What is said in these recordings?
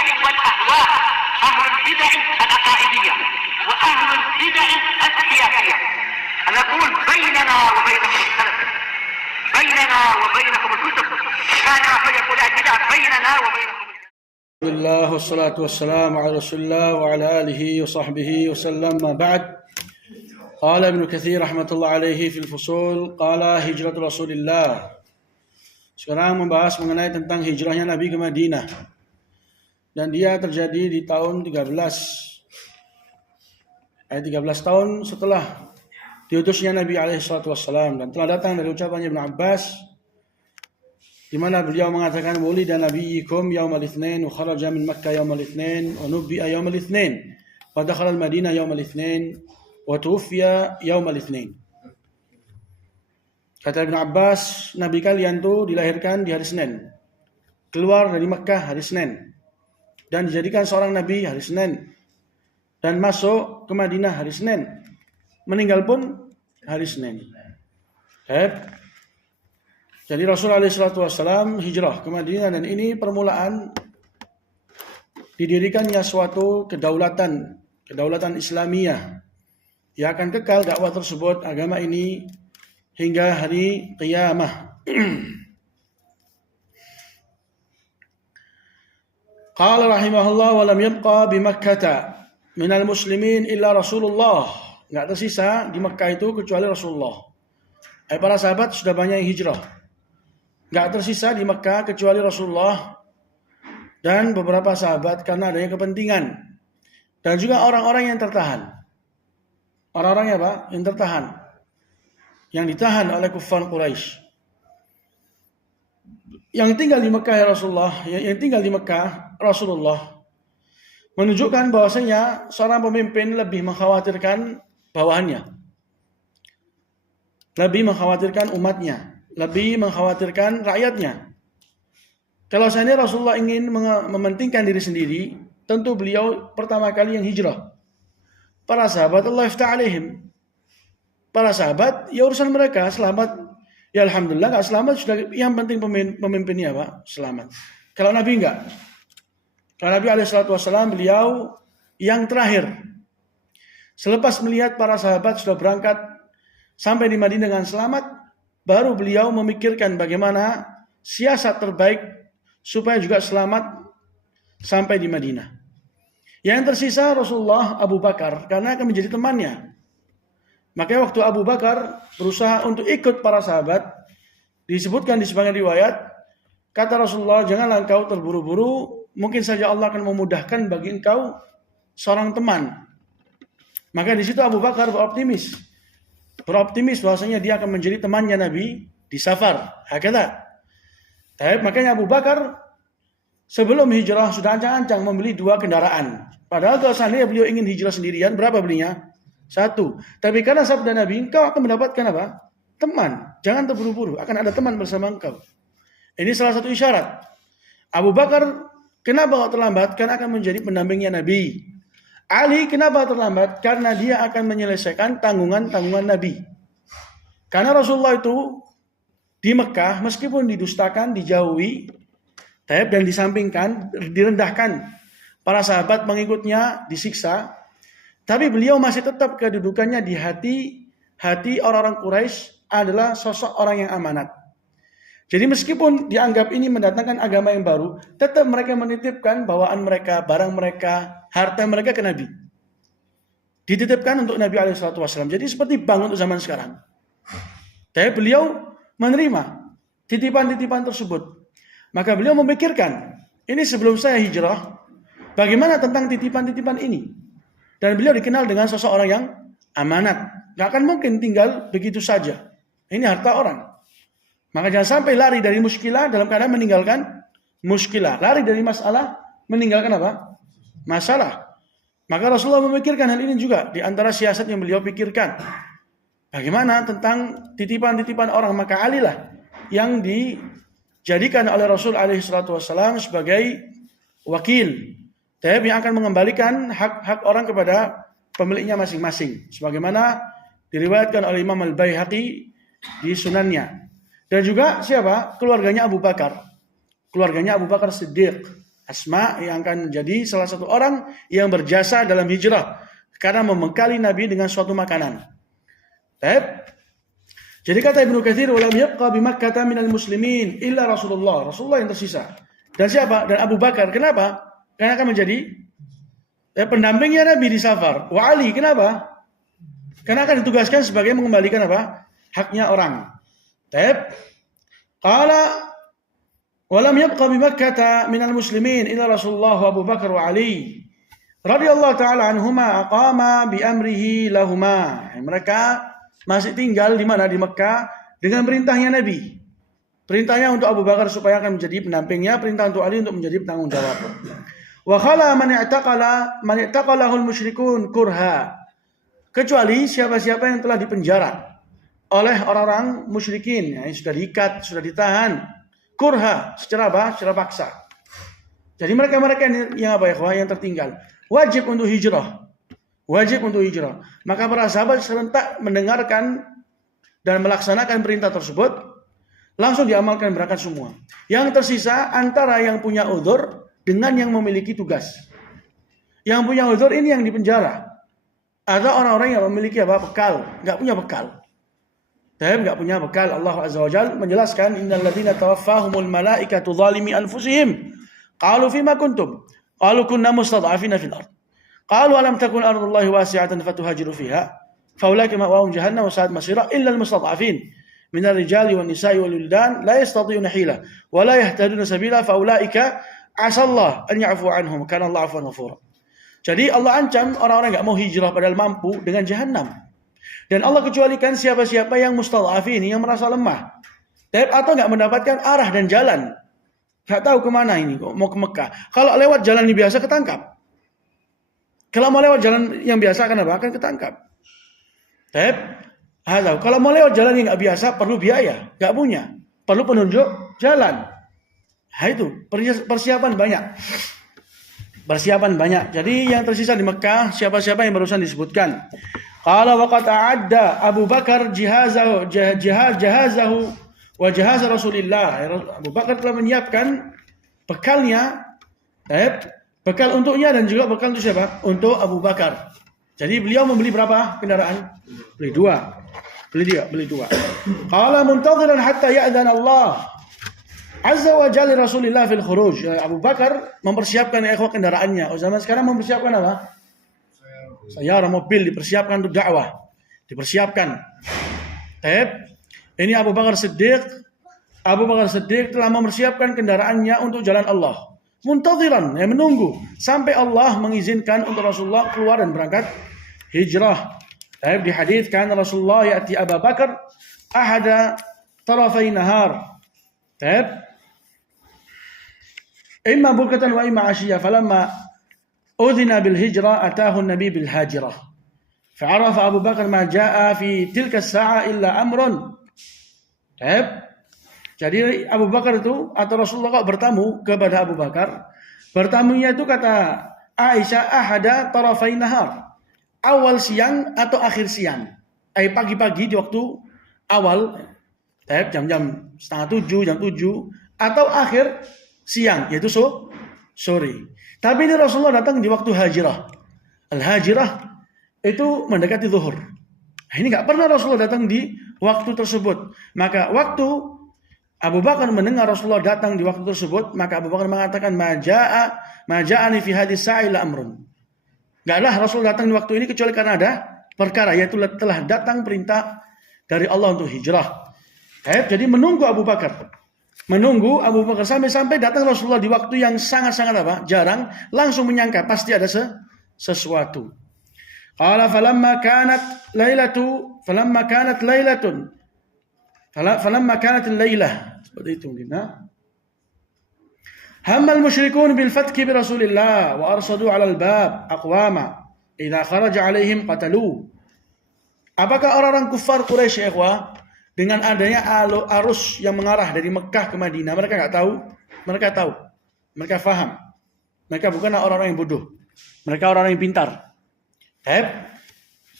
البدع والأهواء، أهل البدع العقائدية وأهل البدع السياسية. نقول بيننا وبينكم السلف، بيننا وبينكم الكتب، كان فيقول البدع بيننا وبينكم. الحمد لله والصلاة والسلام على رسول الله وعلى آله وصحبه وسلم. ما بعد، قال ابن كثير رحمة الله عليه في الفصول قال hijrat Rasulillah. Sekarang membahas mengenai tentang hijrahnya Nabi ke Madinah, dan dia terjadi di tahun 13 tahun setelah diutusnya Nabi SAW, dan telah datang dari ucapan Ibn Abbas di mana beliau mengatakan wulida nabiyyikum yaumal itsnain wa kharaja min Makkah yaumal itsnain wa nubbi'a yaumal itsnain wa dakhala al-Madinah yaumal itsnain wa tuwfiya yaumal itsnain. Kata Ibn Abbas, Nabi kalian tuh dilahirkan di hari Senin, keluar dari Makkah hari Senin, dan dijadikan seorang nabi hari Senin, dan masuk ke Madinah hari Senin, meninggal pun hari Senin. Jadi Rasulullah SAW hijrah ke Madinah, dan ini permulaan didirikannya suatu kedaulatan Islamiyah yang akan kekal dakwah tersebut, agama ini, hingga hari qiyamah. Qala rahimahullah wa lam yabqa bi Makkah minal muslimin illa Rasulullah. Enggak tersisa di Makkah itu kecuali Rasulullah. Para sahabat sudah banyak yang hijrah. Enggak tersisa di Makkah kecuali Rasulullah dan beberapa sahabat karena adanya kepentingan, dan juga orang-orang yang tertahan. Orang-orangnya apa? Yang tertahan, yang ditahan oleh kuffar Quraisy. Yang tinggal di Mekah Rasulullah menunjukkan bahwasanya seorang pemimpin lebih mengkhawatirkan bawahannya, lebih mengkhawatirkan umatnya, lebih mengkhawatirkan rakyatnya. Kalau seandainya Rasulullah ingin mementingkan diri sendiri, tentu beliau pertama kali yang hijrah. Para sahabat Allah yaftah alaihim, para sahabat ya urusan mereka, selamat ya alhamdulillah, gak selamat sudah, yang penting pemimpinnya apa? Selamat. Kalau Nabi enggak. Kalau Nabi SAW beliau yang terakhir. Selepas melihat para sahabat sudah berangkat sampai di Madinah dengan selamat, baru beliau memikirkan bagaimana siasat terbaik supaya juga selamat sampai di Madinah. Yang tersisa Rasulullah, Abu Bakar, karena akan menjadi temannya. Makanya waktu Abu Bakar berusaha untuk ikut para sahabat, disebutkan di sebagian riwayat, kata Rasulullah, janganlah engkau terburu-buru, mungkin saja Allah akan memudahkan bagi engkau seorang teman. Maka di situ Abu Bakar beroptimis bahwasanya dia akan menjadi temannya Nabi di safar. Hakata. Makanya Abu Bakar sebelum hijrah sudah ancang-ancang membeli 2 kendaraan. Padahal kalau seandainya beliau ingin hijrah sendirian, berapa belinya? 1. Tapi karena sabda Nabi, engkau akan mendapatkan apa? Teman. Jangan terburu-buru, akan ada teman bersama engkau. Ini salah satu isyarat. Abu Bakar kenapa terlambat? Karena akan menjadi pendampingnya Nabi. Ali kenapa terlambat? Karena dia akan menyelesaikan tanggungan Nabi. Karena Rasulullah itu di Mekah meskipun didustakan, dijauhi, dan disampingkan, direndahkan, para sahabat mengikutnya disiksa, tapi beliau masih tetap kedudukannya di hati orang-orang Quraisy adalah sosok orang yang amanat. Jadi meskipun dianggap ini mendatangkan agama yang baru, tetap mereka menitipkan bawaan mereka, barang mereka, harta mereka ke Nabi. Dititipkan untuk Nabi SAW. Jadi seperti bank untuk zaman sekarang. Tapi beliau menerima titipan-titipan tersebut. Maka beliau memikirkan, ini sebelum saya hijrah, bagaimana tentang titipan-titipan ini? Dan beliau dikenal dengan sosok orang yang amanat. Gak akan mungkin tinggal begitu saja. Ini harta orang. Maka jangan sampai lari dari muskilah dalam keadaan meninggalkan muskilah. Lari dari masalah, meninggalkan apa? Masalah. Maka Rasulullah memikirkan hal ini juga. Di antara siasat yang beliau pikirkan. Bagaimana tentang titipan-titipan orang? Maka Ali lah yang dijadikan oleh Rasul SAW sebagai wakil. Yang akan mengembalikan hak-hak orang kepada pemiliknya masing-masing. Sebagaimana diriwayatkan oleh Imam Al-Baihaqi di sunannya. Dan juga siapa? Keluarganya Abu Bakar. Keluarganya Abu Bakar Siddiq. Asma yang akan menjadi salah satu orang yang berjasa dalam hijrah karena membekali Nabi dengan suatu makanan. Jadi kata Ibnu Katsir, walam yabqa bi Makkah minal muslimin illa Rasulullah. Rasulullah yang tersisa. Dan siapa? Dan Abu Bakar. Kenapa? Karena akan menjadi pendampingnya Nabi di safar. Wa Ali. Kenapa? Karena akan ditugaskan sebagai mengembalikan apa? Haknya orang. Qala walam yabqa bi Makkah minal muslimin illa Rasulullah wa Abu Bakar wa Ali radhiyallahu taala anhuma aqama bi amrihi lahuma. Mereka masih tinggal di mana? Di Mekah dengan perintahnya Nabi. Perintahnya untuk Abu Bakar supaya akan menjadi pendampingnya, perintah untuk Ali untuk menjadi penanggung jawab. Wa khala man i'taqalahul musyrikun kurha. Kecuali siapa-siapa yang telah dipenjara oleh orang-orang musyrikin, yang sudah diikat, sudah ditahan. Kurha, secara apa? Secara paksa. Jadi mereka-mereka yang apa ya, yang tertinggal wajib untuk hijrah. Wajib untuk hijrah. Maka para sahabat serentak mendengarkan dan melaksanakan perintah tersebut, langsung diamalkan berangkat semua. Yang tersisa antara yang punya uzur dengan yang memiliki tugas. Yang punya uzur ini yang dipenjara. Ada orang-orang yang memiliki apa? Bekal, enggak punya bekal. Enggak punya bekal. Allah Azza wa Jalla menjelaskan innal ladzina tawaffahumul malaikatu zalimi anfusihim qalu fima kuntum qalu kunna mustad'afina fil ard qalu alam takun ardullahi wasi'atan fatuhajiru fiha faulaika ma'wahum jahannam wa sa'at masira illa almustad'afin minar rijali wan nisa'i wal wildan la yastati'una hila wa la yahtaduna sabila faulaika asallahu an ya'fu anhum kana Allahu 'afuwan ghafura. Jadi Allah ancam orang-orang enggak mau hijrah padahal mampu dengan jahanam. Dan Allah kecualikan siapa-siapa yang mustad'afin, yang merasa lemah. Atau enggak mendapatkan arah dan jalan. Enggak tahu kemana ini, mau ke Mekah. Kalau lewat jalan yang biasa ketangkap. Kalau mau lewat jalan yang biasa akan apa? Akan ketangkap. Kalau mau lewat jalan yang enggak biasa perlu biaya, enggak punya. Perlu penunjuk jalan. Nah itu, persiapan banyak. Persiapan banyak. Jadi yang tersisa di Mekah siapa-siapa yang barusan disebutkan. Qala wa qad a'adda Abu Bakar jahazahu wa jahaz Rasulillah. Abu Bakar telah menyiapkan bekalnya, bekal untuknya dan juga bekal untuk siapa? Untuk Abu Bakar. Jadi beliau membeli berapa kendaraan? Beli dua. Qala muntadhiran hatta ya'dhan Allah Azza wa Jalla Rasulillah fil khuruj. Abu Bakar mempersiapkan kendaraannya. Zaman sekarang mempersiapkan apa? Sayara mobil dipersiapkan untuk dakwah. Dipersiapkan. Ini Abu Bakar Siddiq telah mempersiapkan kendaraannya untuk jalan Allah. Muntadhiran, yang menunggu sampai Allah mengizinkan untuk Rasulullah keluar dan berangkat hijrah. Dihaditskan Rasulullah ya'ti Abu Bakar ahada tarafai nahar. Imma bukatan wa imma ashiyah falamma أذن بالهجرة أتاه النبي بالهاجرة فعرف أبو بكر ما جاء في تلك الساعة إلا أمر. Jadi Abu Bakar itu atau Rasulullah bertamu kepada Abu Bakar. Bertamunya itu kata Aisyah ahada tarafai nahar. Awal siang atau akhir siang. Pagi-pagi di waktu awal. Jam-jam 6:30, jam 7 atau akhir siang yaitu sore. Tapi ini Rasulullah datang di waktu hajirah. Al-hajirah itu mendekati zuhur. Ini enggak pernah Rasulullah datang di waktu tersebut. Maka waktu Abu Bakar mendengar Rasulullah datang di waktu tersebut, maka Abu Bakar mengatakan maja'ani fi hadis sa'ila amrun. Enggaklah Rasul datang di waktu ini kecuali karena ada perkara, yaitu telah datang perintah dari Allah untuk hijrah. Jadi menunggu Abu Bakar sampai datang Rasulullah di waktu yang sangat-sangat apa? Jarang, langsung menyangka pasti ada sesuatu. Qala falamma kanat lailah seperti itu mungkin. Hammal musyrikun bil fatki bi Rasulillah wa arsadu 'ala al-bab aqwama idza kharaja 'alaihim qatalu. Apakah orang-orang kufar Quraisy ya ikhwah dengan adanya arus yang mengarah dari Mekah ke Madinah, mereka enggak tahu? Mereka tahu. Mereka faham. Mereka bukanlah orang-orang yang bodoh. Mereka orang-orang yang pintar.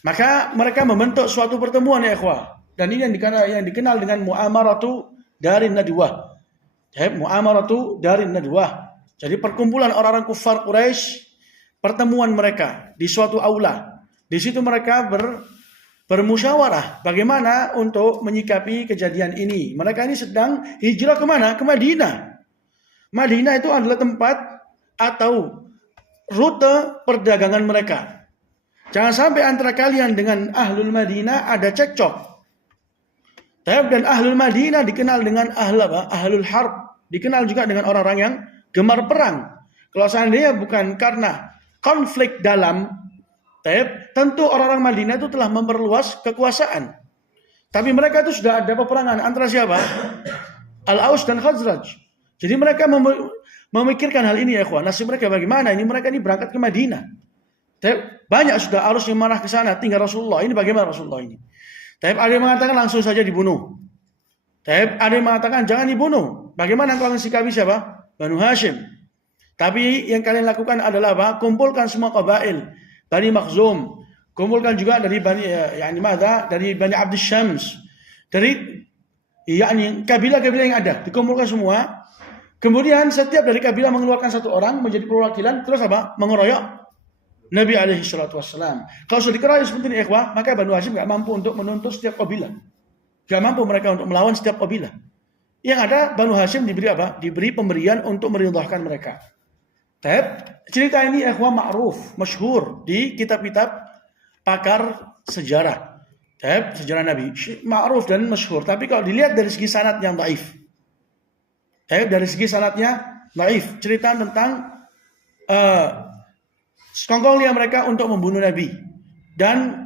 Maka mereka membentuk suatu pertemuan ya ikhwah. Dan ini yang dikenal dengan mu'amaratu darin nadwah. Mu'amaratu darin nadwah. Jadi perkumpulan orang-orang kufar Quraisy, pertemuan mereka di suatu aula. Di situ mereka bermusyawarah bagaimana untuk menyikapi kejadian ini. Mereka ini sedang hijrah kemana? Ke Madinah. Madinah itu adalah tempat atau rute perdagangan mereka. Jangan sampai antara kalian dengan ahlul Madinah ada cekcok. Dan ahlul Madinah dikenal dengan ahlul harb. Dikenal juga dengan orang-orang yang gemar perang. Kalau seandainya bukan karena konflik dalam, tentu orang-orang Madinah itu telah memperluas kekuasaan. Tapi mereka itu sudah ada peperangan antara siapa? Al-Aus dan Khazraj. Jadi mereka memikirkan hal ini ya ikhwan. Nasib mereka bagaimana? Mereka ini berangkat ke Madinah. Banyak sudah arus yang marah ke sana, tinggal Rasulullah. Ini bagaimana Rasulullah ini? Ada yang mengatakan langsung saja dibunuh. Ada yang mengatakan jangan dibunuh. Bagaimana kalau sikapi siapa? Banu Hashim. Tapi yang kalian lakukan adalah apa? Kumpulkan semua qabail. Bani Makhzum. Kumpulkan juga dari Bani Abdus Syams. Dari kabilah-kabilah yang ada. Dikumpulkan semua. Kemudian setiap dari kabilah mengeluarkan satu orang menjadi perwakilan. Terus apa? Mengeroyok Nabi alaihi salatu wassalam. Kalau sudah dikeroyok seperti ini ikhwah, maka Banu Hashim gak mampu untuk menuntut setiap kabilah. Gak mampu mereka untuk melawan setiap kabilah. Yang ada Banu Hashim diberi apa? Diberi pemberian untuk meridhahkan mereka. Cerita ini ikhwah ma'ruf, masyhur di kitab-kitab pakar sejarah. Sejarah Nabi ma'ruf dan masyhur. Tapi kalau dilihat dari segi sanad yang dhaif. Dari segi sanadnya dhaif. Cerita tentang sekongkolnya mereka untuk membunuh Nabi. Dan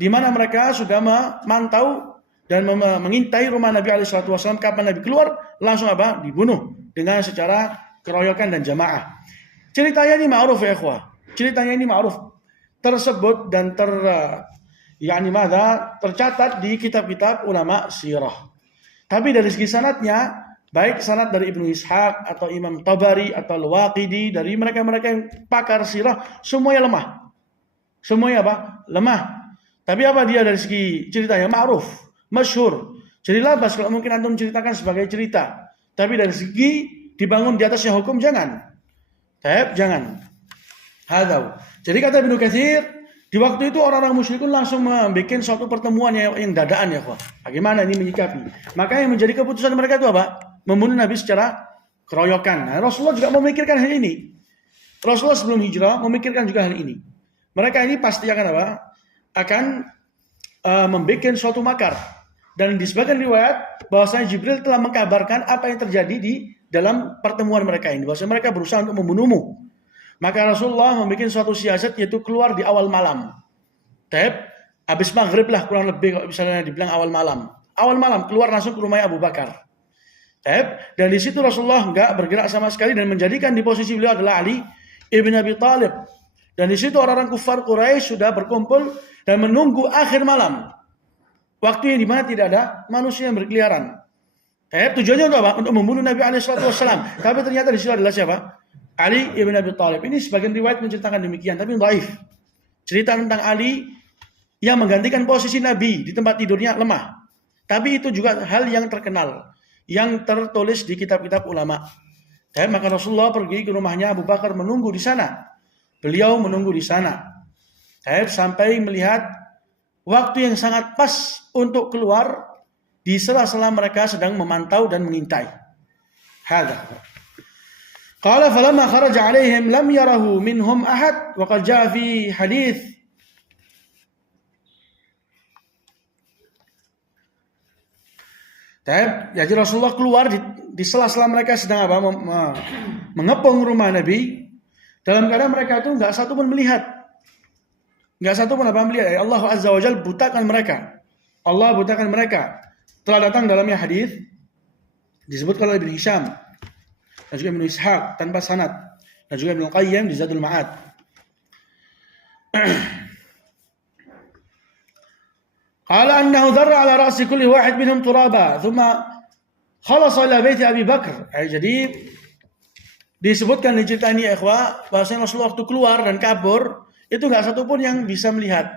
di mana mereka sudah memantau dan mengintai rumah Nabi SAW kapan Nabi keluar, langsung apa? Dibunuh dengan secara keroyokan dan jamaah. Ceritanya ini ma'ruf ya ikhwah. Ceritanya ini ma'ruf. Tersebut dan tercatat di kitab-kitab ulama sirah. Tapi dari segi sanadnya, baik sanad dari Ibnu Ishaq atau Imam Tabari atau Al-Waqidi, dari mereka-mereka yang pakar sirah, semuanya lemah. Semuanya apa? Lemah. Tapi apa dia dari segi ceritanya? Ma'ruf, masyhur. Jadi labas kalau mungkin antum menceritakan sebagai cerita. Tapi dari segi dibangun di atasnya hukum jangan. Jangan. Hadau. Jadi kata Ibnu Katsir, di waktu itu orang-orang musyrikun langsung membuat suatu pertemuan yang dadaan ya, bagaimana ini menyikapi. Maka yang menjadi keputusan mereka itu apa? Membunuh Nabi secara keroyokan. Nah, Rasulullah juga memikirkan hal ini. Rasulullah sebelum hijrah memikirkan juga hal ini. Mereka ini pasti akan apa? Akan membuat suatu makar. Dan di sebagian riwayat bahwasanya Jibril telah mengkabarkan apa yang terjadi di dalam pertemuan mereka ini. Bahwasanya mereka berusaha untuk membunuhmu. Maka Rasulullah membuat suatu siasat yaitu keluar di awal malam. Habis maghrib lah kurang lebih kalau misalnya dibilang awal malam. Awal malam keluar langsung ke rumah Abu Bakar. Dan di situ Rasulullah enggak bergerak sama sekali dan menjadikan di posisi beliau adalah Ali ibn Abi Thalib. Dan di situ orang-orang kufar Quraisy sudah berkumpul dan menunggu akhir malam. Waktu yang dimana tidak ada manusia yang berkeliaran. Tujuannya untuk apa? Untuk membunuh Nabi SAW. Tapi ternyata di situ adalah siapa? Ali ibn Abi Thalib. Ini sebagian riwayat menceritakan demikian, tapi dhaif. Cerita tentang Ali yang menggantikan posisi Nabi di tempat tidurnya lemah. Tapi itu juga hal yang terkenal, yang tertulis di kitab-kitab ulama. Maka Rasulullah pergi ke rumahnya Abu Bakar menunggu di sana. Beliau menunggu di sana. Sampai melihat waktu yang sangat pas untuk keluar di sela-sela mereka sedang memantau dan mengintai. Hadza. Qala falamma kharaja alaihim lam yarahu minhum ahad wa qad jaa fi hadits jadi Rasulullah keluar di sela-sela mereka sedang apa? Mengepung rumah Nabi. Dalam keadaan mereka itu enggak satu pun melihat. Enggak satu pun apa melihat. Allah Azza wa Jalla butakan mereka. Allah butakan mereka. Telah datang dalamnya hadis disebutkan oleh Ibnu Hisham dan juga Ibnu Ishaq tanpa sanad dan juga Ibnu Qayyim di Zadul Ma'ad. Qala annahu dharra ala ra'si kulli wahid minhum turaba thumma khalasa ila baiti Abi Bakar. Jadi disebutkan di cerita ini ikhwah bahwasanya Rasulullah waktu keluar dan kabur itu enggak satu pun yang bisa melihat.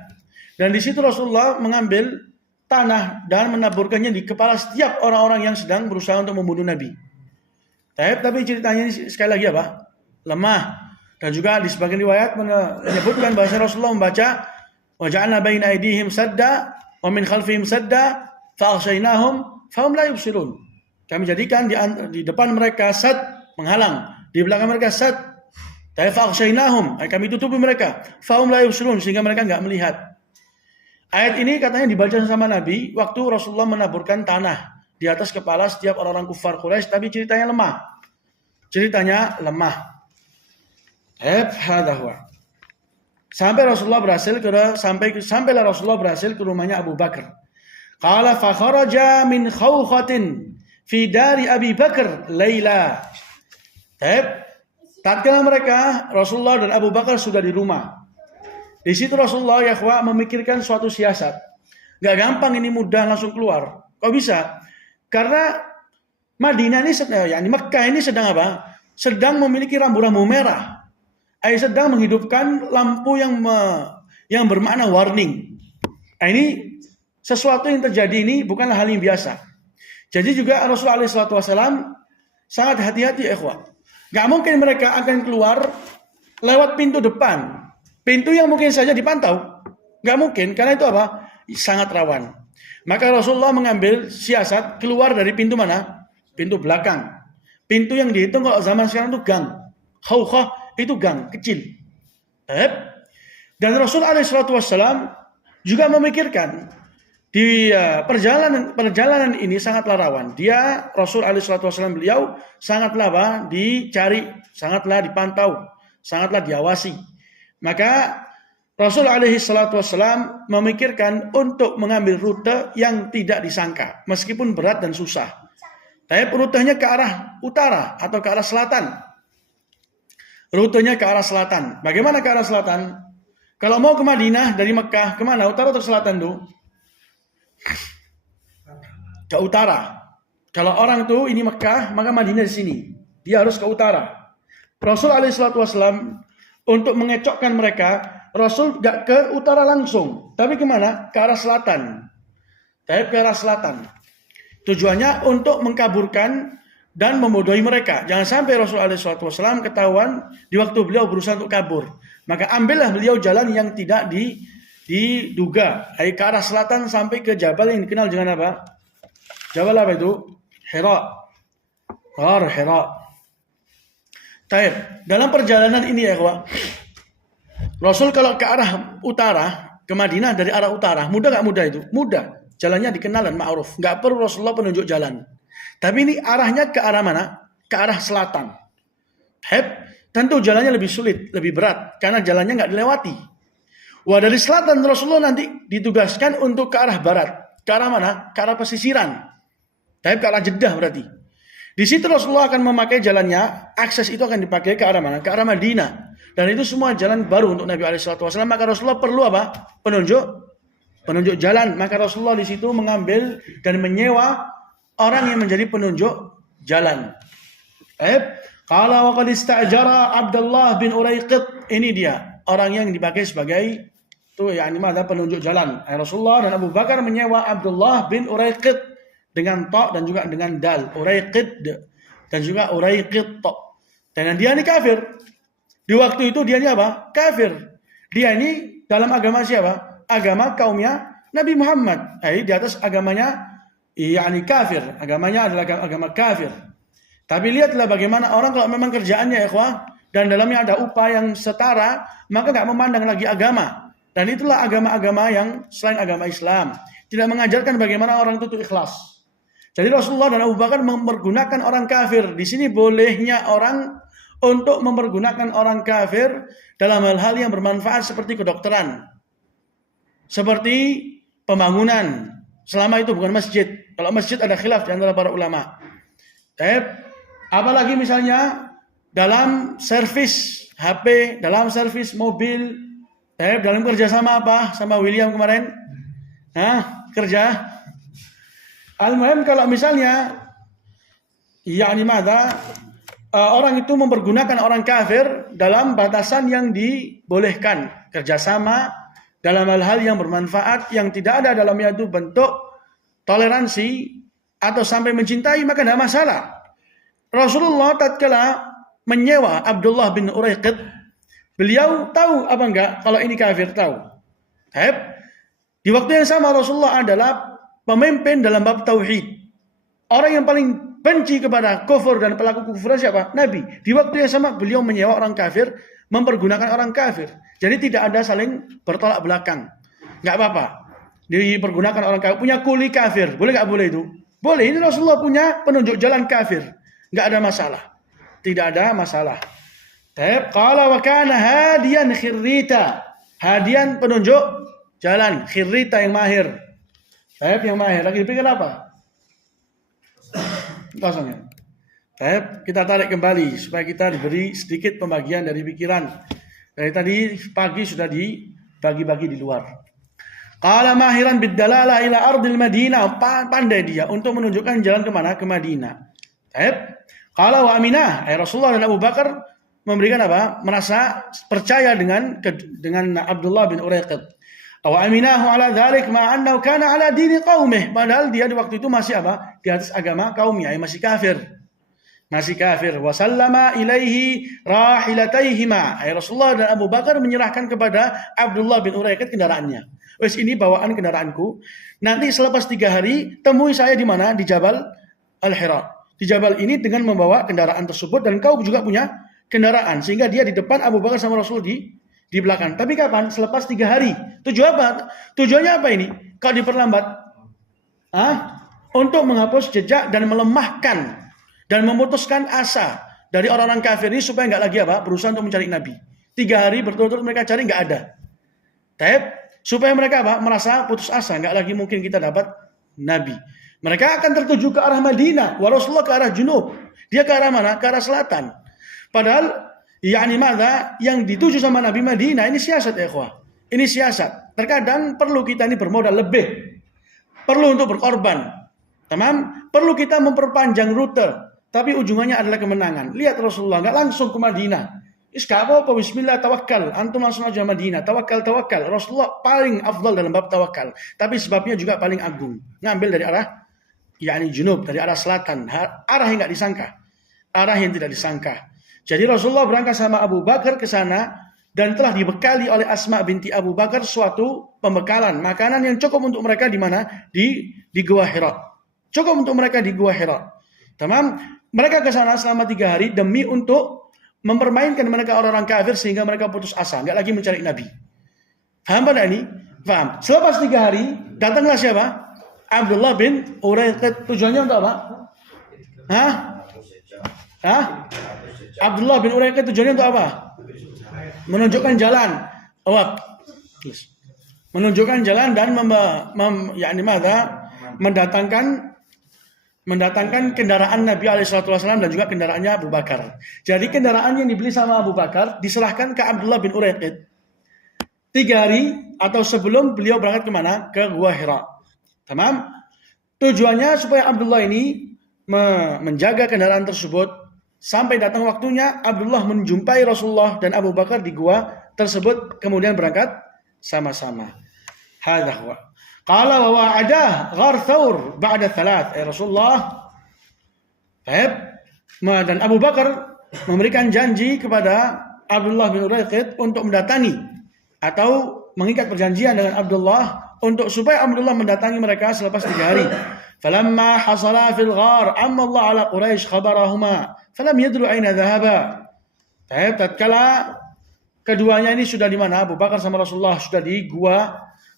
Dan di situ Rasulullah mengambil tanah dan menaburkannya di kepala setiap orang-orang yang sedang berusaha untuk membunuh Nabi. Tapi ceritanya ini sekali lagi apa? lemah. Dan juga di sebagian riwayat menyebutkan bahasa Rasulullah membaca wa ja'alna baina aydihim sadda wa min khalfihim sadda fa aghshaynahum fahum la yubsirun. Kami jadikan di depan mereka sad menghalang, di belakang mereka sad fa aghshaynahum, kami tutupi mereka fahum la yubsirun, sehingga mereka enggak melihat. Ayat ini katanya dibaca sama Nabi waktu Rasulullah menaburkan tanah di atas kepala setiap orang-orang kufar Quraisy, tapi ceritanya lemah. Sampailah Rasulullah berhasil ke rumahnya Abu Bakar. Qala fa kharaja min khawkhatin fi dari Abi Bakar laila. Tatkala mereka Rasulullah dan Abu Bakar sudah di rumah. Di situ Rasulullah memikirkan suatu siasat. Gak gampang ini mudah langsung keluar. Kok bisa? Karena Madinah ini Mekah ini sedang apa? Sedang memiliki rambu-rambu merah. Sedang menghidupkan lampu yang bermakna warning. Nah, ini sesuatu yang terjadi ini bukanlah hal yang biasa. Jadi juga Rasulullah SAW sangat hati-hati ikhwah. Gak mungkin mereka akan keluar lewat pintu depan. Pintu yang mungkin saja dipantau. Gak mungkin, karena itu apa? Sangat rawan. Maka Rasulullah mengambil siasat keluar dari pintu mana? Pintu belakang. Pintu yang dihitung kalau zaman sekarang itu gang. Khawkhah itu gang kecil. Dan Rasulullah SAW juga memikirkan di perjalanan ini sangatlah rawan. Rasul SAW beliau sangatlah dicari, sangatlah dipantau, sangatlah diawasi. Maka Rasul SAW memikirkan untuk mengambil rute yang tidak disangka, meskipun berat dan susah. Tapi rutenya ke arah utara atau ke arah selatan. Rutenya ke arah selatan. Bagaimana ke arah selatan? Kalau mau ke Madinah dari Mekah, kemana? Utara atau selatan tuh? Ke utara. Kalau orang tuh ini Mekah, maka Madinah di sini. Dia harus ke utara. Rasul SAW untuk mengecokkan mereka, Rasul gak ke utara langsung, tapi kemana? Ke arah selatan. Ke arah selatan. Tujuannya untuk mengkaburkan dan membodohi mereka. Jangan sampai Rasulullah SAW ketahuan di waktu beliau berusaha untuk kabur. Maka ambillah beliau jalan yang tidak diduga. Ke arah selatan sampai ke Jabal yang dikenal dengan apa? Jabal apa itu? Hira. Hira. Dalam perjalanan ini ya kawan, Rasul kalau ke arah utara, ke Madinah dari arah utara, mudah gak mudah itu? Mudah. Jalannya dikenal dan ma'ruf. Gak perlu Rasulullah penunjuk jalan. Tapi ini arahnya ke arah mana? Ke arah selatan. Tentu jalannya lebih sulit, lebih berat. Karena jalannya gak dilewati. Dari selatan Rasulullah nanti ditugaskan untuk ke arah barat. Ke arah mana? Ke arah pesisiran. Ke arah Jeddah berarti. Di situ Rasulullah akan memakai jalannya. Akses itu akan dipakai ke arah mana? Ke arah Madinah. Dan itu semua jalan baru untuk Nabi SAW. Maka Rasulullah perlu apa? Penunjuk jalan. Maka Rasulullah di situ mengambil dan menyewa orang yang menjadi penunjuk jalan. Qala wa qad istajara Abdullah bin Uraiqit. Ini dia orang yang dipakai sebagai penunjuk jalan. Rasulullah dan Abu Bakar menyewa Abdullah bin Uraiqit dengan ta dan juga dengan dal. Uraiqit dan juga Uraiqit. Dan dia ini kafir. Di waktu itu dia ini apa? Kafir. Dia ini dalam agama siapa? Agama kaumnya Nabi Muhammad. Di atas agamanya kafir. Agamanya adalah agama kafir. Tapi lihatlah bagaimana orang kalau memang kerjaannya dan dalamnya ada upah yang setara, maka gak memandang lagi agama. Dan itulah agama-agama yang selain agama Islam. Tidak mengajarkan bagaimana orang itu ikhlas. Jadi Rasulullah dan Abu Bakar mempergunakan orang kafir. Di sini bolehnya orang untuk mempergunakan orang kafir dalam hal-hal yang bermanfaat seperti kedokteran. Seperti pembangunan. Selama itu bukan masjid. Kalau masjid ada khilaf di antara para ulama. Apalagi misalnya dalam servis HP, dalam servis mobil, dalam kerjasama apa sama William kemarin? Kerja. Al-muhim kalau misalnya orang itu mempergunakan orang kafir dalam batasan yang dibolehkan, kerjasama dalam hal-hal yang bermanfaat yang tidak ada dalamnya itu bentuk toleransi atau sampai mencintai, maka tidak masalah. Rasulullah tatkala menyewa Abdullah bin Uraiqid, beliau tahu apa enggak kalau ini kafir? Tahu. Di waktu yang sama Rasulullah adalah pemimpin dalam bab tauhid. Orang yang paling benci kepada kufur dan pelaku kufuran siapa? Nabi. Di waktu yang sama beliau menyewa orang kafir, mempergunakan orang kafir. Jadi tidak ada saling bertolak belakang. Enggak apa-apa. Dipergunakan orang kafir, punya kuli kafir. Boleh enggak boleh itu? Boleh. Ini Rasulullah punya penunjuk jalan kafir. Enggak ada masalah. Tidak ada masalah. Qala wa kana hadiyan khirrita. Hadiyan penunjuk jalan, khirrita yang mahir. Yang mahir. Lagi dipikir apa? Kosong ya. Kita tarik kembali supaya kita diberi sedikit pembagian dari pikiran. Dari tadi pagi sudah dibagi-bagi di luar. Qala mahiran biddalalah ila ardil Madinah. Pandai dia untuk menunjukkan jalan kemana? Ke Madinah. Qala wa Aminah. Rasulullah dan Abu Bakar memberikan apa? Merasa percaya dengan Abdullah bin Uraiqid. Wa aminahu ala dzalik ma annahu kana ala dini qaumih. Padahal dia di waktu itu masih apa? Di atas agama kaumnya, masih kafir. Masih kafir. Wa sallama ilaihi rahilataihima. Rasulullah dan Abu Bakar menyerahkan kepada Abdullah bin Uraiqid kendaraannya. Wes ini bawaan kendaraanku. Nanti selepas 3 hari temui saya di mana? Di Jabal Al-Hira. Di Jabal ini dengan membawa kendaraan tersebut dan kau juga punya kendaraan sehingga dia di depan, Abu Bakar sama Rasul di belakang. Tapi kapan? Selepas 3 hari. Tujuannya apa ini? Kalau diperlambat, untuk menghapus jejak dan melemahkan dan memutuskan asa dari orang-orang kafir ini supaya nggak lagi berusaha untuk mencari Nabi. 3 hari berturut-turut mereka cari nggak ada. Supaya mereka merasa putus asa, nggak lagi mungkin kita dapat Nabi. Mereka akan tertuju ke arah Madinah, wa Rasulullah ke arah junub. Dia ke arah mana? Ke arah selatan. Padahal yang dituju sama Nabi Madinah ini siasat ya ikhwah. Ini siasat. Terkadang perlu kita ini bermodal lebih. Perlu untuk berkorban. Tamam? Perlu kita memperpanjang rute. Tapi ujungnya adalah kemenangan. Lihat Rasulullah enggak langsung ke Madinah. Gak apa-apa, bismillah tawakal. Antum langsung aja Madinah. Tawakal. Rasulullah paling afdal dalam bab tawakal. Tapi sebabnya juga paling agung. Ngambil dari arah junub, dari arah selatan. Arah yang enggak disangka. Arah yang tidak disangka. Jadi Rasulullah berangkat sama Abu Bakar ke sana dan telah dibekali oleh Asma binti Abu Bakar suatu pembekalan, makanan yang cukup untuk mereka di mana? Di Gua Hira. Cukup untuk mereka di Gua Hira. Tamam? Mereka ke sana selama 3 hari demi untuk mempermainkan mereka orang-orang kafir sehingga mereka putus asa, enggak lagi mencari Nabi. Paham pada ini? Paham. Selepas 3 hari datanglah siapa? Abdullah bin Uraiqid. Tujuannya untuk apa? Abdullah bin Uraiqid tujuannya untuk apa? Menunjukkan jalan. Menunjukkan jalan dan mendatangkan kendaraan Nabi SAW dan juga kendaraannya Abu Bakar. Jadi kendaraan yang dibeli sama Abu Bakar diserahkan ke Abdullah bin Uraiqid 3 hari atau sebelum beliau berangkat kemana? Ke Gua Hira. Tamam? Tujuannya supaya Abdullah ini menjaga kendaraan tersebut. Sampai datang waktunya Abdullah menjumpai Rasulullah dan Abu Bakar di gua tersebut kemudian berangkat sama-sama. Hadza huwa. Qala wa wa'ada ghar Thawr ba'da 3. Rasulullah dan Abu Bakar memberikan janji kepada Abdullah bin Uraiqid untuk mendatangi atau mengikat perjanjian dengan Abdullah untuk supaya Abdullah mendatangi mereka selepas 3 hari. Falamma hasala fil ghar amma Allah ala Quraisy khabarahuma falam yadru aina dhahaba. Tatkala keduanya ini sudah di mana? Abu Bakar sama Rasulullah sudah di gua,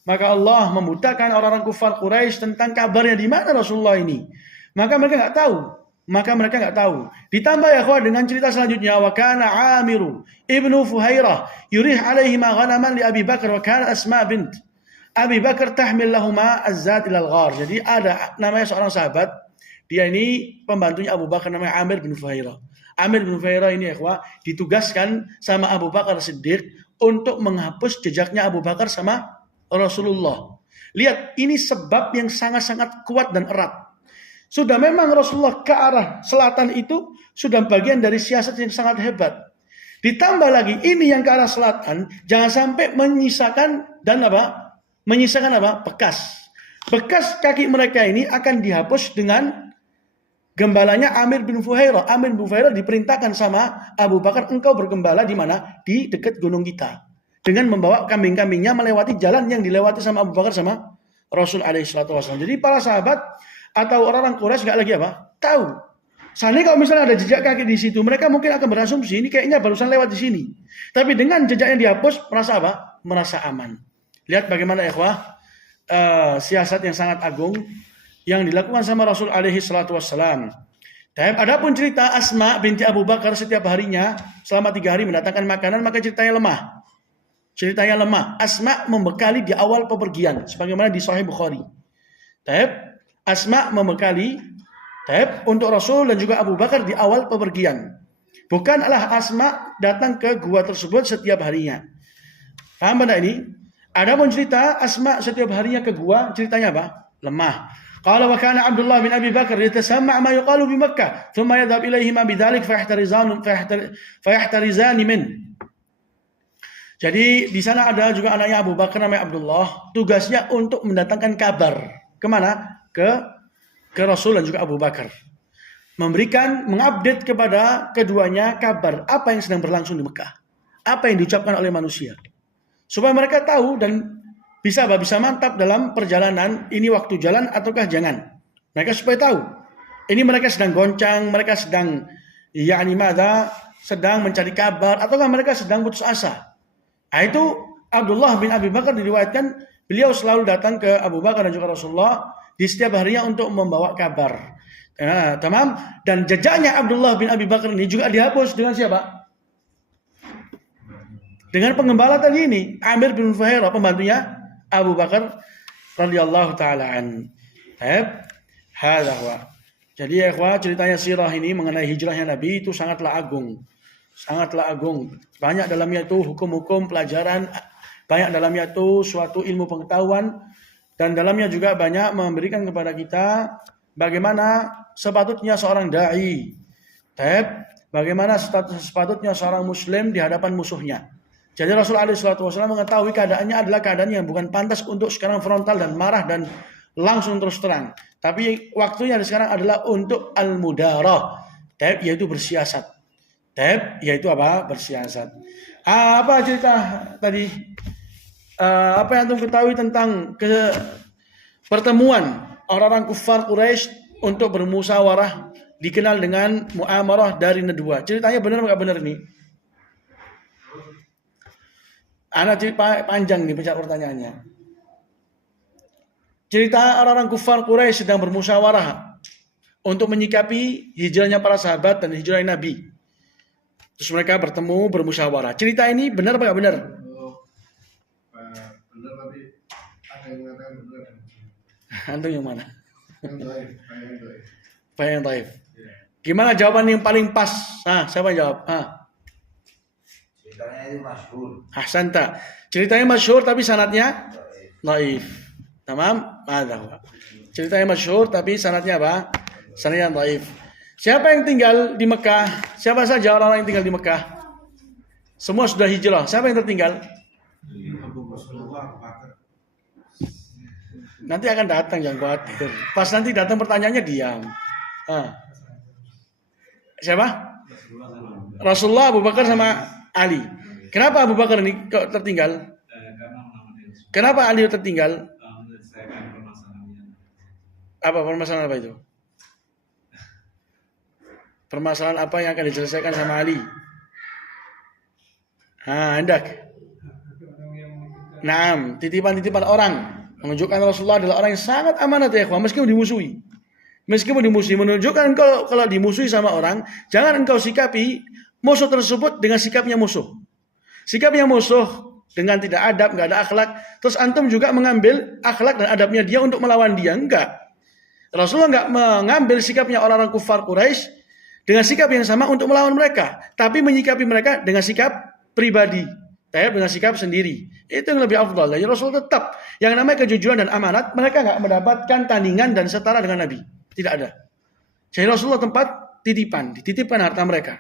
maka Allah membutakan orang-orang kufar Quraisy tentang kabarnya di mana Rasulullah ini. Maka mereka enggak tahu. Ditambah ya ikhwah dengan cerita selanjutnya, wa kana Amiru ibnu Fuhairah yurih alaihi ma ghanaman li Abi Bakar wa kana Asma bint Abi Bakar tahmil lahuma az-zat ila al-ghar. Jadi ada namanya seorang sahabat, dia ini pembantunya Abu Bakar namanya Amir bin Fuhairah. Amir bin Fuhairah ini ikhwah ditugaskan sama Abu Bakar Siddiq untuk menghapus jejaknya Abu Bakar sama Rasulullah. Lihat, ini sebab yang sangat-sangat kuat dan erat. Sudah memang Rasulullah ke arah selatan itu sudah bagian dari siasat yang sangat hebat. Ditambah lagi ini yang ke arah selatan jangan sampai menyisakan bekas. Bekas kaki mereka ini akan dihapus dengan Gembalanya Amir bin Fuhairah. Amir bin Fuhairah diperintahkan sama Abu Bakar, engkau bergembala di mana? Di dekat gunung kita. Dengan membawa kambing-kambingnya melewati jalan yang dilewati sama Abu Bakar sama Rasul alaihi salatu wasallam. Jadi para sahabat atau orang-orang Quraisy nggak lagi apa? Tahu. Seandainya kalau misalnya ada jejak kaki di situ, mereka mungkin akan berasumsi ini kayaknya barusan lewat di sini. Tapi dengan jejak yang dihapus, merasa apa? Merasa aman. Lihat bagaimana ikhwah, siasat yang sangat agung yang dilakukan sama Rasul alaihi salatu wassalam. Dan adapun cerita Asma binti Abu Bakar setiap harinya selama 3 hari mendatangkan makanan, maka ceritanya lemah. Ceritanya lemah. Asma membekali di awal pepergian, sebagaimana di Sahih Bukhari. Asma membekali untuk Rasul dan juga Abu Bakar di awal pepergian. Bukanlah Asma datang ke gua tersebut setiap harinya. Paham benda ini? Adapun cerita Asma setiap harinya ke gua, ceritanya apa? Lemah. Qala wa kana Abdullah bin Abi Bakar yatasama' ma yuqalu bi Makkah, thumma yadhhab ilaihima bidzalik fayahtarizan min. Jadi di sana ada juga anaknya Abu Bakar namanya Abdullah, tugasnya untuk mendatangkan kabar. Kemana? Ke Rasul dan juga Abu Bakar. Mengupdate kepada keduanya kabar apa yang sedang berlangsung di Mekah. Apa yang diucapkan oleh manusia. Supaya mereka tahu dan bisa mantap dalam perjalanan, ini waktu jalan ataukah jangan. Mereka supaya tahu. Ini mereka sedang goncang, mereka sedang sedang mencari kabar, ataukah mereka sedang putus asa. Nah, itu Abdullah bin Abi Bakar diriwayatkan, beliau selalu datang ke Abu Bakar dan juga Rasulullah di setiap harinya untuk membawa kabar. Tamam. Dan jejaknya Abdullah bin Abi Bakar ini juga dihapus dengan siapa? Dengan pengembala tadi ini, Amir bin Fuhairah, pembantunya Abu Bakar radhiyallahu taala an. Jadi ya ikhwah, ceritanya sirah ini mengenai hijrahnya Nabi itu sangatlah agung. Sangatlah agung. Banyak dalamnya itu hukum-hukum pelajaran, banyak dalamnya itu suatu ilmu pengetahuan, dan dalamnya juga banyak memberikan kepada kita bagaimana sepatutnya seorang dai. Bagaimana sepatutnya seorang muslim di hadapan musuhnya. Jadi Rasul alaihi salatu wasallam mengetahui keadaannya adalah keadaan yang bukan pantas untuk sekarang frontal dan marah dan langsung terus terang. Tapi waktunya sekarang adalah untuk al-mudarah, yaitu bersiasat. Yaitu apa? Bersiasat. Apa cerita tadi? Apa yang antum ketahui tentang pertemuan orang-orang kufar Quraisy untuk bermusyawarah dikenal dengan muamarah dari Nadwa. Ceritanya benar enggak benar ini? Anak cerita panjang nih pencak pertanyaannya. Cerita orang-orang kufar Quraisy sedang bermusyawarah untuk menyikapi hijrahnya para sahabat dan hijrah Nabi. Terus mereka bertemu bermusyawarah. Cerita ini benar apa enggak benar? Benar, tapi ada yang mengatakan benar. Antum yang mana? Yang Taif. Gimana jawaban yang paling pas? Siapa yang jawab? Ceritanya itu masyhur. Ahsanta. Ceritanya masyhur tapi sanadnya dhaif. Tamam? Madzhab. Ceritanya masyhur tapi sanadnya apa? Sanadnya dhaif. Siapa yang tinggal di Mekah? Siapa saja orang-orang yang tinggal di Mekah? Semua sudah hijrah. Siapa yang tertinggal? Nanti akan datang, jangan khawatir. Pas nanti datang pertanyaannya diam. Siapa? Rasulullah, Abu Bakar sama Ali. Kenapa Abu Bakar ini kok tertinggal? Kenapa Ali tertinggal? Apa permasalahan apa itu? Permasalahan apa yang akan diselesaikan sama Ali? Hendak. Naam, titipan-titipan orang menunjukkan Rasulullah adalah orang yang sangat amanat ya ikhwan, meskipun dimusuhi. Meskipun dimusuhi, menunjukkan kalau dimusuhi sama orang, jangan engkau sikapi musuh tersebut dengan sikapnya musuh. Sikapnya musuh dengan tidak adab, enggak ada akhlak, terus antum juga mengambil akhlak dan adabnya dia untuk melawan dia, enggak. Rasulullah enggak mengambil sikapnya orang-orang kufar Quraisy dengan sikap yang sama untuk melawan mereka, tapi menyikapi mereka dengan sikap pribadi, dengan sikap sendiri. Itu yang lebih afdal. Jadi Rasul tetap yang namanya kejujuran dan amanat, mereka enggak mendapatkan tandingan dan setara dengan Nabi. Tidak ada. Jadi Rasulullah tempat dititipkan harta mereka.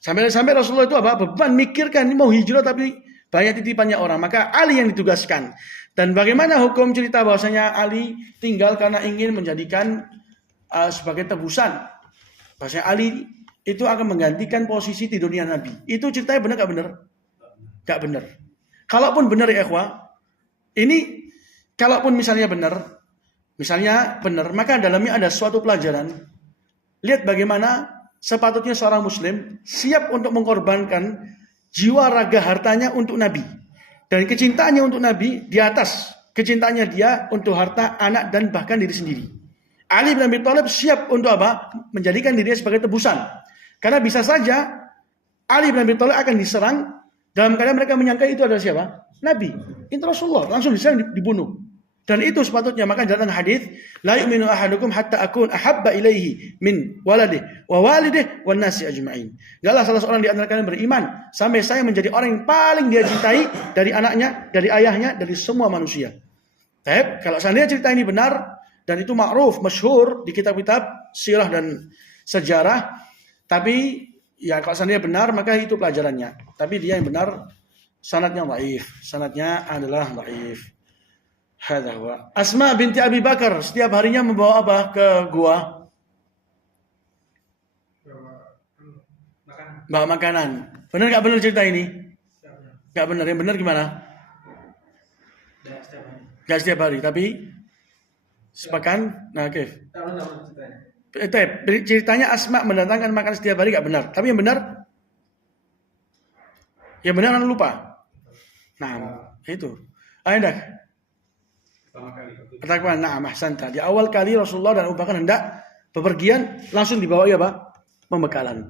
Sampai Rasulullah itu apa? Beban mikirkan ini mau hijrah tapi banyak titipannya orang. Maka Ali yang ditugaskan. Dan bagaimana hukum cerita bahwasanya Ali tinggal karena ingin menjadikan sebagai tebusan Bahasanya Ali itu akan menggantikan posisi tidurnya Nabi. Itu ceritanya benar gak benar? Gak benar. Kalaupun benar ya ikhwah, ini kalaupun misalnya benar, maka dalamnya ada suatu pelajaran. Lihat bagaimana sepatutnya seorang muslim siap untuk mengorbankan jiwa raga hartanya untuk Nabi. Dan kecintaannya untuk Nabi di atas kecintaannya dia untuk harta, anak, dan bahkan diri sendiri. Ali bin Abi Thalib siap untuk apa? Menjadikan dirinya sebagai tebusan. Karena bisa saja Ali bin Abi Thalib akan diserang dalam keadaan mereka menyangka itu adalah siapa? Nabi. Itu Rasulullah. Langsung diserang, dibunuh. Dan itu sepatutnya. Maka dalam hadis, la yu'minu ahadukum hatta akun ahabba ilaihi min waladih wa walidih wa nasi ajma'in. Enggaklah salah seorang di antara kalian beriman sampai saya menjadi orang yang paling dia cintai dari anaknya, dari ayahnya, dari semua manusia. Kalau seandainya cerita ini benar dan itu ma'ruf, masyhur di kitab-kitab sirah dan sejarah, tapi ya kalau seandainya benar maka itu pelajarannya. Tapi dia yang benar sanadnya dhaif. Sanadnya adalah dhaif. Hadza huwa. Asma binti Abi Bakar setiap harinya membawa apa ke gua? Bawa makanan. Benar enggak benar cerita ini? Enggak benar. Yang benar gimana? Enggak setiap hari, tapi sepekan. Nah, oke. Ceritanya Asma mendatangkan makan setiap hari enggak benar. Tapi yang benar? Yang benar anda lupa. Nah, itu. Ayo dah. Pertama kali, ahsanta. Di awal kali Rasulullah dan Abu Bakar hendak bepergian, langsung dibawahi apa? Pembekalan.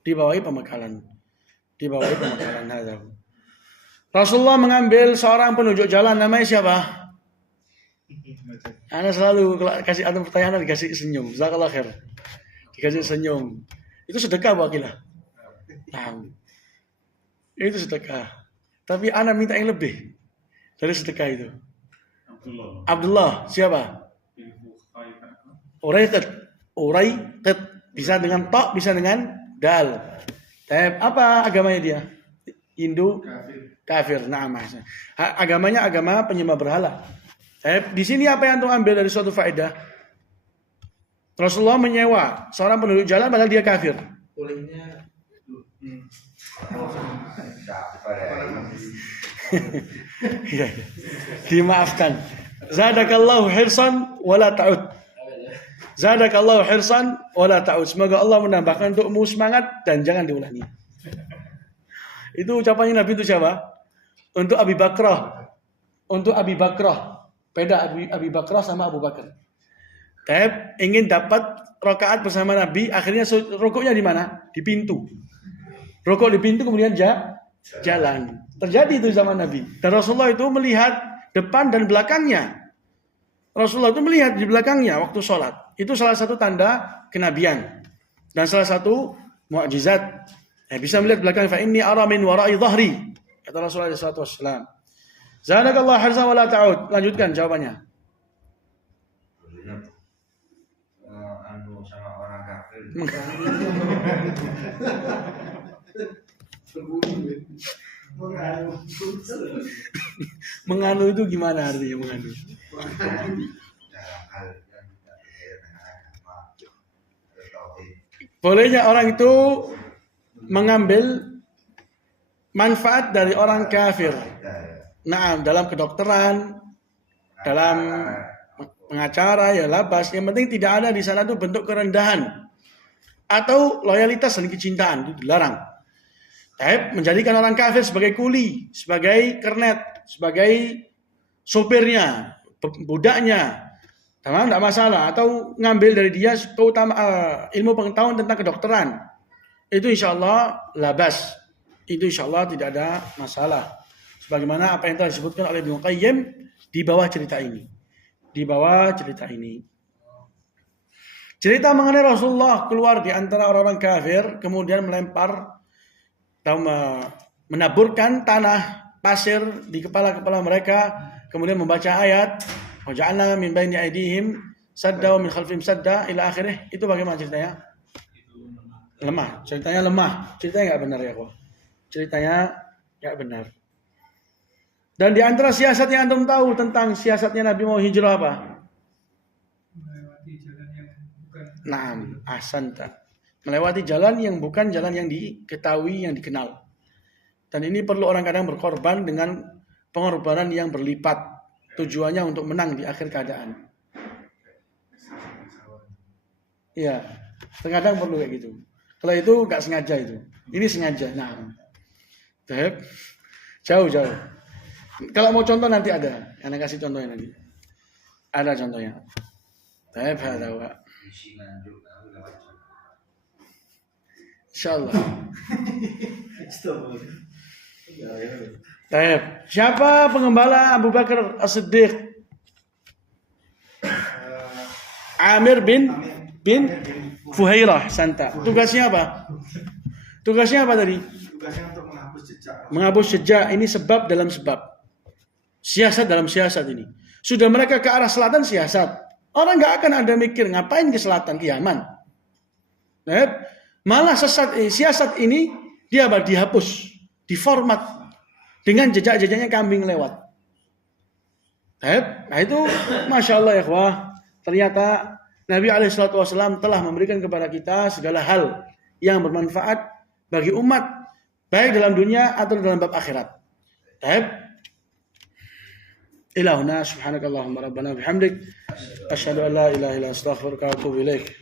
Dibawahi pembekalan. Rasulullah mengambil seorang penunjuk jalan, namanya siapa? Anda selalu kasih antum pertanyaan dikasih senyum. Jazakallah khair. Dikasih senyum. Itu sedekah wakilah. Nah, itu sedekah. Tapi Anda minta yang lebih dari sedekah itu. Abdullah siapa? Uraiqit. Bisa dengan ta, bisa dengan dal. Apa agamanya dia? Hindu? Kafir. Nah, agamanya agama penyembah berhala. Di sini apa yang antum ambil dari suatu faedah? Rasulullah menyewa seorang penduduk jalan padahal dia kafir. Bolehnya Ya, dimaafkan. Zadakallahu hirsan wala ta'ud. Zadakallahu hirsan wala ta'ud. Semoga Allah menambahkan untukmu semangat dan jangan diulangi. Itu ucapannya Nabi itu siapa? Untuk Abi Bakrah. Beda Abi Bakrah sama Abu Bakar. Ingin dapat rakaat bersama Nabi, akhirnya rukuknya di mana? Di pintu. Rukuk di pintu kemudian jalan. Terjadi itu zaman Nabi. Dan Rasulullah itu melihat depan dan belakangnya. Rasulullah itu melihat di belakangnya waktu sholat. Itu salah satu tanda kenabian. Dan salah satu mukjizat. Bisa melihat belakang. Fa inni ara min wara'i dhahri. Kata Rasulullah SAW. Zadakallahu harsa wa la ta'ud. Lanjutkan jawabannya. sama orang kafir. Menganu itu gimana artinya menganu? Bolehnya orang itu mengambil manfaat dari orang kafir. Nah, dalam kedokteran, dalam pengacara, ya labas. Yang penting tidak ada di sana itu bentuk kerendahan atau loyalitas dan kecintaan, itu dilarang. Menjadikan orang kafir sebagai kuli, sebagai kernet, sebagai sopirnya, budaknya, tamam, tidak masalah. Atau ngambil dari dia ilmu pengetahuan tentang kedokteran, itu insya Allah labas, itu insya Allah tidak ada masalah. Sebagaimana apa yang telah disebutkan oleh Ibnu Qayyim di bawah cerita ini. Cerita mengenai Rasulullah keluar di antara orang-orang kafir, kemudian melempar atau menaburkan tanah pasir di kepala-kepala mereka, kemudian membaca ayat waja'alna min baini aydihim sadda wa min khalfihim sadda ila akhirih. Itu bagaimana ceritanya? Ceritanya lemah. Ceritanya enggak benar ya, kok. Ceritanya enggak benar. Dan di antara siasat yang antum tahu tentang siasatnya Nabi mau hijrah apa? Naam, ahsanta. melewati jalan yang bukan jalan yang diketahui, yang dikenal. Dan ini perlu orang kadang berkorban dengan pengorbanan yang berlipat. Tujuannya untuk menang di akhir keadaan. Iya, terkadang perlu kayak gitu. Kalau itu nggak sengaja itu. Ini sengaja. Nah, jauh. Kalau mau contoh nanti ada. Anak kasih contohnya nanti. Ada contohnya. Ada Pak. Insyaallah. Siapa pengembala Abu Bakar As-Siddiq? Amir bin Fuhairah Santa. Tugasnya apa? Tugasnya apa tadi? Tugasnya untuk menghapus jejak. Menghapus jejak. Ini sebab dalam sebab. Siasat dalam siasat ini. Sudah mereka ke arah selatan siasat. Orang nggak akan ada mikir ngapain ke selatan, ke Yaman. Malah siasat ini dia dihapus, diformat dengan jejak-jejaknya kambing lewat. Nah itu Masya Allah ya ikhwah. Ternyata Nabi SAW telah memberikan kepada kita segala hal yang bermanfaat bagi umat, baik dalam dunia atau dalam bab akhirat. Ilahuna subhanakallahumma rabbana bihamdik asyhadu an la ilaha illa anta astaghfiruka wa atubu ilaik.